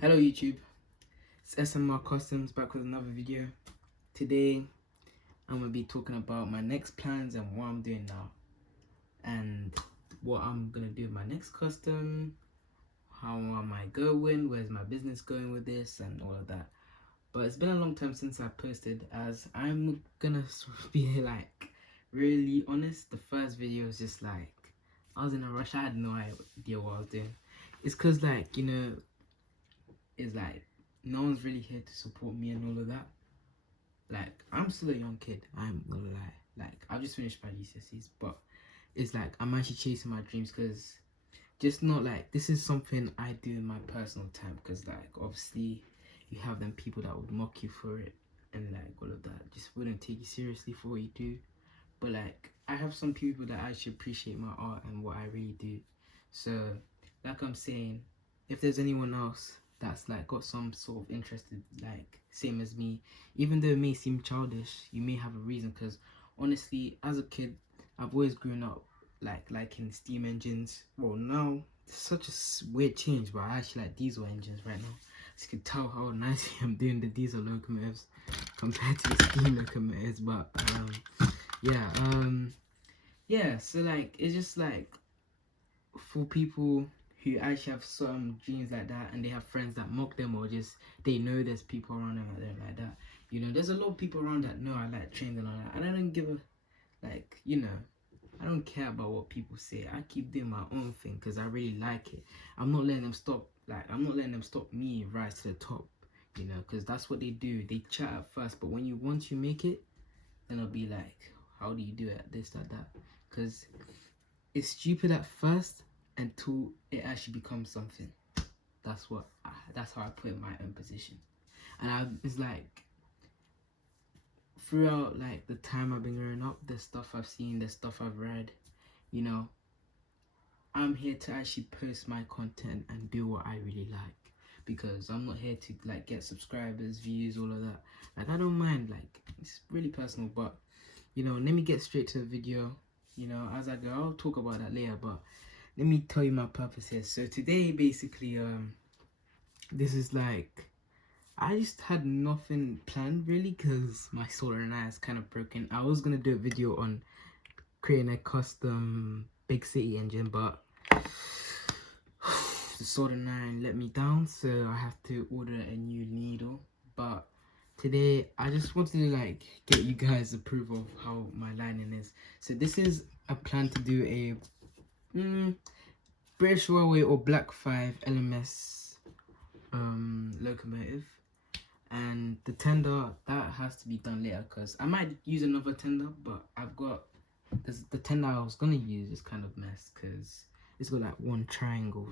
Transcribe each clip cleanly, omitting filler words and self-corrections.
Hello YouTube, it's SMR Customs back with another video. Today I'm going to be talking about my next plans and what I'm doing now and what I'm going to do with my next custom, how am I going, where's my business going with this and all of that. But it's been a long time since I posted, as I'm going to be like really honest. The first video was just like, I was in a rush, I had no idea what I was doing. It's because it's like no one's really here to support me and all of that. Like, I'm still a young kid, I'm gonna lie. Like, I've just finished my GCSEs, but it's like I'm actually chasing my dreams, because just not like this is something I do in my personal time, because like obviously you have them people that would mock you for it and like all of that, just wouldn't take you seriously for what you do. But like I have some people that actually appreciate my art and what I really do. So like I'm saying, if there's anyone else that's like got some sort of interested, like same as me, even though it may seem childish, you may have a reason. Because honestly, as a kid, I've always grown up like in steam engines. Well, now it's such a weird change, but I actually like diesel engines right now. As you can tell how nicely I'm doing the diesel locomotives compared to the steam locomotives. But yeah, so like it's just like for people who actually have some dreams like that and they have friends that mock them, or just they know there's people around them like that. You know, there's a lot of people around that know I like trains and all that, and I don't give a I don't care about what people say. I keep doing my own thing because I really like it. I'm not letting them stop. Like, I'm not letting them stop me rise to the top. You know, because that's what they do. They chat at first, but when once you make it, then I'll be like, how do you do it? This, that. Because it's stupid at first until it actually becomes something. That's how I put in my own position. And it's like throughout like the time I've been growing up, the stuff I've seen, the stuff I've read, you know, I'm here to actually post my content and do what I really like, because I'm not here to like get subscribers, views, all of that. Like, I don't mind, like it's really personal. But you know, let me get straight to the video. You know, as I go, I'll talk about that later, but let me tell you my purpose here. So today basically this is like, I just had nothing planned really, because my Solar 9 is kind of broken. I was gonna do a video on creating a custom big city engine, but the Solar 9 let me down, so I have to order a new needle. But today I just wanted to like get you guys approval of how my lining is. So this is a plan to do a British Railway or Black 5 LMS locomotive, and the tender that has to be done later, because I might use another tender, but I've got the tender I was gonna use is kind of messed, because it's got like one triangle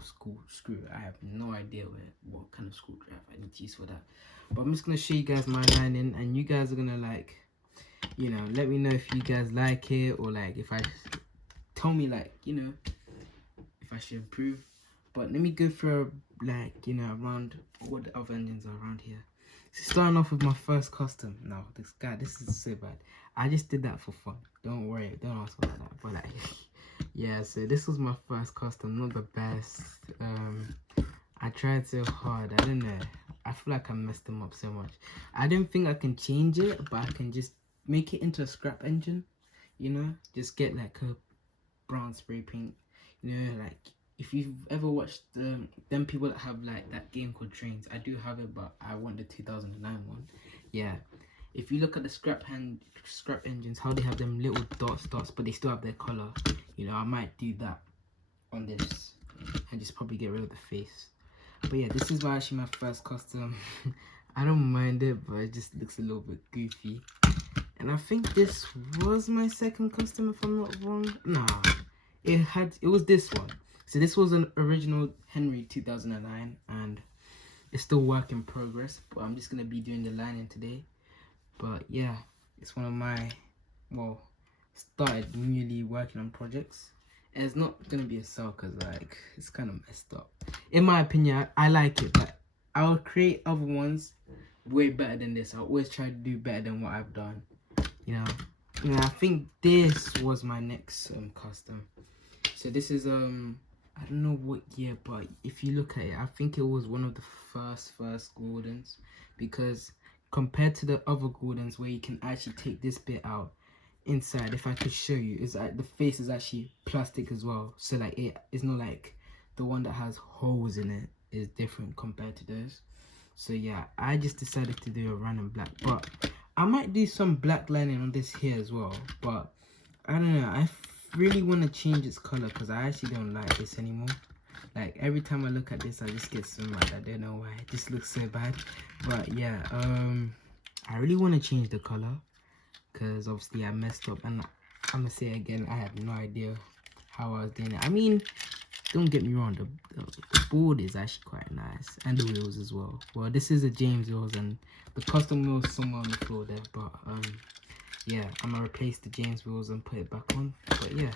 screw. I have no idea what kind of screwdriver I need to use for that. But I'm just gonna show you guys my lining, and you guys are gonna like, you know, let me know if you guys like it, or like if I tell me like, you know, if I should improve. But let me go through like, you know, around what the other engines are around here. So starting off with my first custom. Now this is so bad. I just did that for fun. Don't worry, don't ask about that. But like yeah, so this was my first custom, not the best. I tried so hard. I don't know, I feel like I messed them up so much. I don't think I can change it, but I can just make it into a scrap engine, you know, just get like a brown spray paint. You know, like if you've ever watched them people that have like that game called Trains, I do have it, but I want the 2009 one. Yeah, if you look at the scrap engines, how they have them little dots, but they still have their color. You know, I might do that on this and just probably get rid of the face. But yeah, this is actually my first custom. I don't mind it, but it just looks a little bit goofy. And I think this was my second custom, if I'm not wrong. Nah, it was this one. So this was an original Henry 2009, and it's still work in progress, but I'm just gonna be doing the lining today. But yeah, it's one of my, well, started newly working on projects, and it's not gonna be a sell because like it's kind of messed up. In my opinion, I like it, but I'll create other ones way better than this. I'll always try to do better than what I've done, you know. And I think this was my next custom. So this is I don't know what year, but if you look at it, I think it was one of the first Gordons, because compared to the other Gordons where you can actually take this bit out, inside, if I could show you, is like the face is actually plastic as well. So like it's not like the one that has holes in it is different compared to those. So yeah, I just decided to do a random black, but I might do some black lining on this here as well. But I don't know, I really want to change its color because I actually don't like this anymore. Like every time I look at this, I just get so mad. I don't know why. It just looks so bad. But yeah, I really want to change the color because obviously I messed up, and I'm gonna say it again, I have no idea how I was doing it. I mean, don't get me wrong, the board is actually quite nice, and the wheels as well. Well, this is a James wheels, and the custom wheels somewhere on the floor there, but yeah, I'm gonna replace the James wheels and put it back on. But yeah,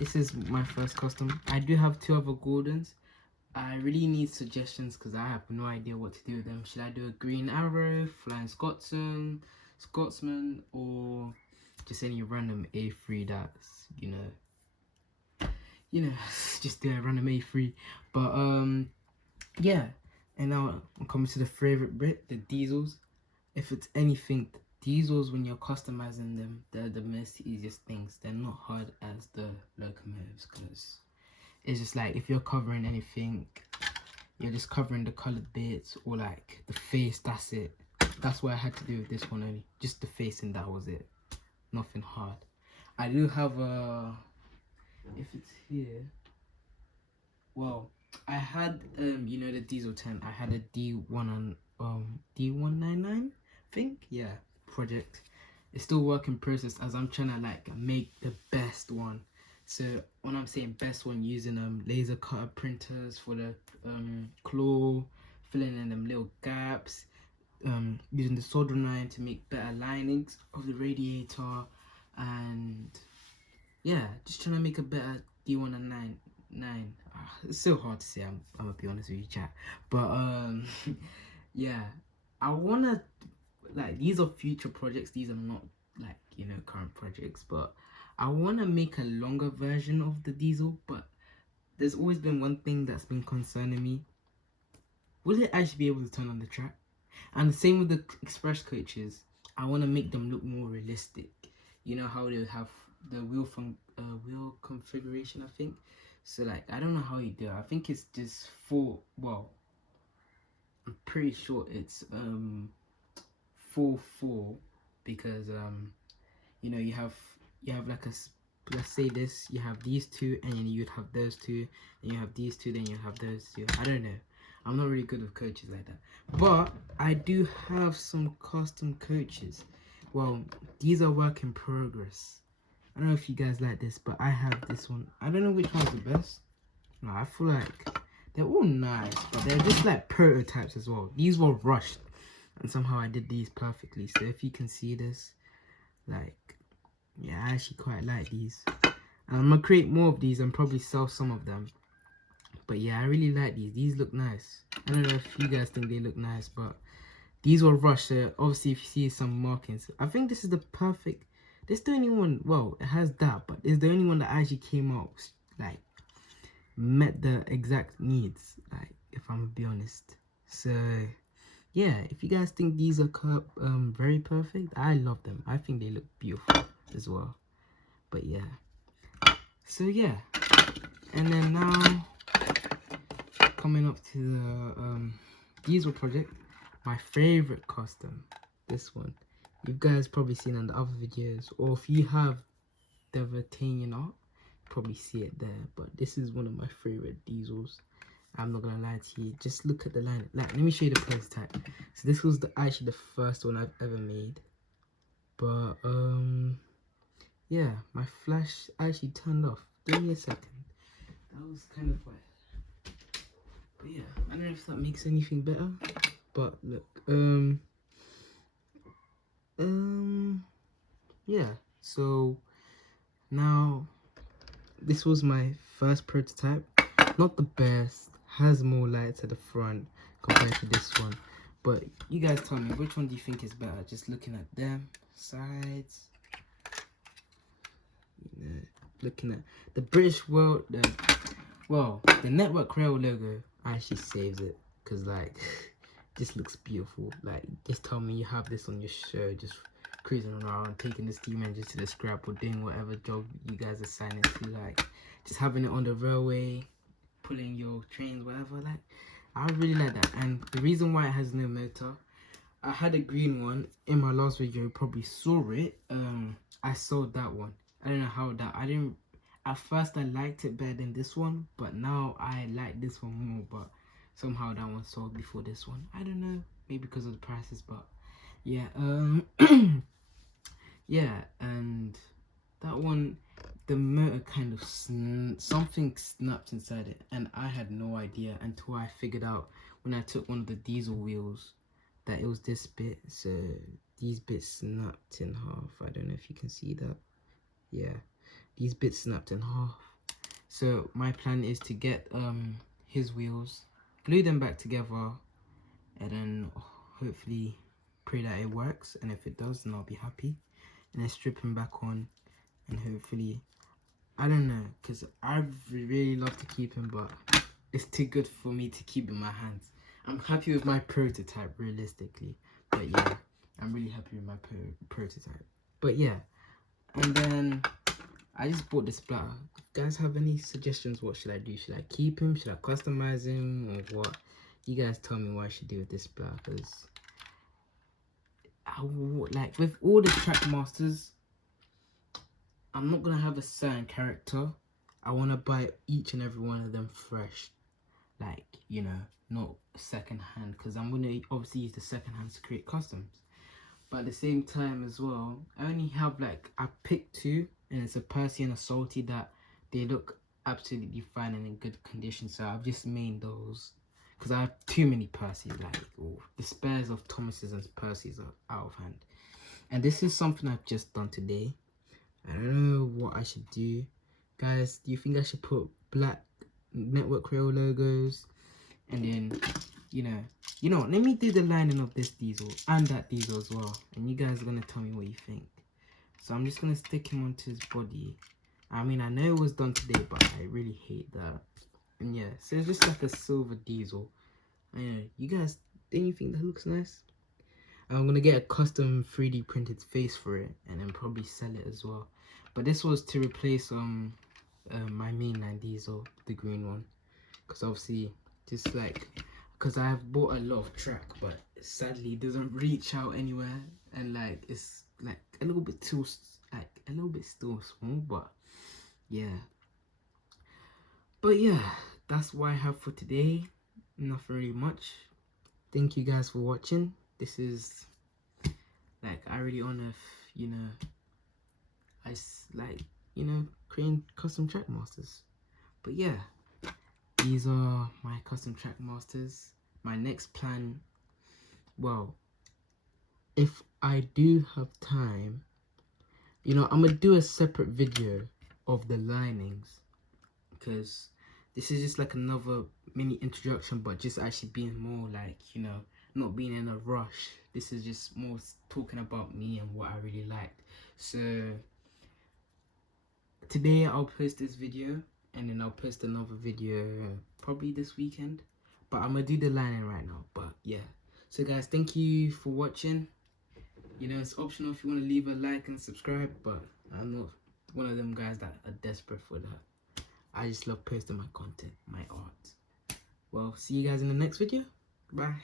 this is my first custom. I do have 2 other Gordons. I really need suggestions because I have no idea what to do with them. Should I do a Green Arrow, Flying Scotsman, or just any random A3 that's, you know, just do a random A3. But yeah, and now I'm coming to the favorite bit, the diesels. If it's anything, diesels, when you're customizing them, they're the most easiest things. They're not hard as the locomotives, because it's just like if you're covering anything, you're just covering the colored bits or like the face. That's it. That's what I had to do with this one only. Just the face, and that was it. Nothing hard. I do have a, if it's here, well, I had you know, the diesel 10. I had a D1 on D199, I think. Yeah, project. It's still work in process as I'm trying to like make the best one. So when I'm saying best one, using laser cutter printers for the claw, filling in them little gaps, using the soldering iron to make better linings of the radiator, and yeah, just trying to make a better D199. It's so hard to say. I'm gonna be honest with you, chat. But yeah, I wanna, like, these are future projects. These are not like, you know, current projects, but I want to make a longer version of the diesel. But there's always been one thing that's been concerning me: will it actually be able to turn on the track? And the same with the express coaches. I want to make them look more realistic. You know how they have the wheel configuration, I think. So like, I don't know how you do it. I think it's just well, I'm pretty sure it's 4-4, because you know, you have like a, let's say this, you have these 2, and then you'd have those 2, then you have these 2, then you have those 2. I don't know, I'm not really good with coaches like that, but I do have some custom coaches. Well, these are work in progress. I don't know if you guys like this, but I have this one. I don't know which one's the best. No, I feel like they're all nice, but they're just like prototypes as well. These were rushed, and somehow I did these perfectly. So if you can see this, like, yeah, I actually quite like these. And I'm gonna create more of these and probably sell some of them. But yeah, I really like these. These look nice. I don't know if you guys think they look nice, but these were rushed. So obviously, if you see some markings, I think this is the perfect. This is the only one. Well, it has that, but it's the only one that actually came out like met the exact needs. Like, if I'm gonna be honest. So yeah, if you guys think these are very perfect, I love them. I think they look beautiful as well. But yeah, so yeah, and then now coming up to the diesel project, my favorite custom, this one. You guys probably seen on the other videos, or if you have the Vertanian art, probably see it there. But this is one of my favorite diesels. I'm not gonna lie to you. Just look at the line. Like, let me show you the prototype. So this was actually the first one I've ever made. But yeah, my flash actually turned off. Give me a second. That was kind of weird. But yeah, I don't know if that makes anything better. But look, yeah. So now, this was my first prototype. Not the best. Has more lights at the front compared to this one. But you guys tell me, which one do you think is better? Just looking at them sides. You know, looking at the British world, well, the Network Rail logo actually saves it, because like this looks beautiful. Like, just tell me you have this on your show, just cruising around, taking the steam engine to the scrap, or doing whatever job you guys are signing to, like just having it on the railway, pulling your trains, whatever. Like, I really like that. And the reason why it has no motor, I had a green one in my last video, you probably saw it. I sold that one. I don't know how that, I didn't, at first I liked it better than this one, but now I like this one more, but somehow that one sold before this one. I don't know, maybe because of the prices, but yeah. Yeah, and that one, the motor kind of something snapped inside it, and I had no idea until I figured out when I took one of the diesel wheels that it was this bit. So these bits snapped in half. I don't know if you can see that. Yeah, these bits snapped in half. So my plan is to get his wheels, glue them back together, and then hopefully pray that it works. And if it does, then I'll be happy. And then strip him back on, and hopefully, I don't know, because I really love to keep him, but it's too good for me to keep in my hands. I'm happy with my prototype, realistically, but yeah, I'm really happy with my prototype. But yeah, and then I just bought this splatter. If you guys have any suggestions, what should I do? Should I keep him? Should I customize him? Or what? You guys tell me what I should do with this splatter, because like with all the Trackmasters, I'm not gonna have a certain character. I want to buy each and every one of them fresh, like, you know, not second hand, because I'm gonna obviously use the second hands to create customs. But at the same time as well, I only have like, I picked two, and it's a Percy and a Salty that they look absolutely fine and in good condition. So I've just made those because I have too many Percys. Like, the spares of Thomas's and Percy's are out of hand. And this is something I've just done today. I don't know what I should do. Guys, do you think I should put black Network Rail logos? And then, you know, let me do the lining of this diesel and that diesel as well. And you guys are going to tell me what you think. So I'm just going to stick him onto his body. I mean, I know it was done today, but I really hate that. And yeah, so it's just like a silver diesel. I know, you guys, don't you think that looks nice? I'm gonna get a custom 3D printed face for it, and then probably sell it as well. But this was to replace my mainline diesel, the green one, because obviously just like, because I have bought a lot of track, but sadly it doesn't reach out anywhere, and like it's like a little bit too, like a little bit still small. But yeah, that's what I have for today. Nothing really much. Thank you guys for watching. This is like, I really honor, you know, I like, you know, creating custom Trackmasters. But yeah, these are my custom Trackmasters. My next plan, well, if I do have time, you know, I'm gonna do a separate video of the linings, because this is just like another mini introduction, but just actually being more like, you know, not being in a rush. This is just more talking about me and what I really liked. So today I'll post this video, and then I'll post another video probably this weekend, but I'm gonna do the lining right now. But yeah, so guys, thank you for watching. You know, it's optional if you want to leave a like and subscribe, but I'm not one of them guys that are desperate for that. I just love posting my content, my art. Well, see you guys in the next video. Bye.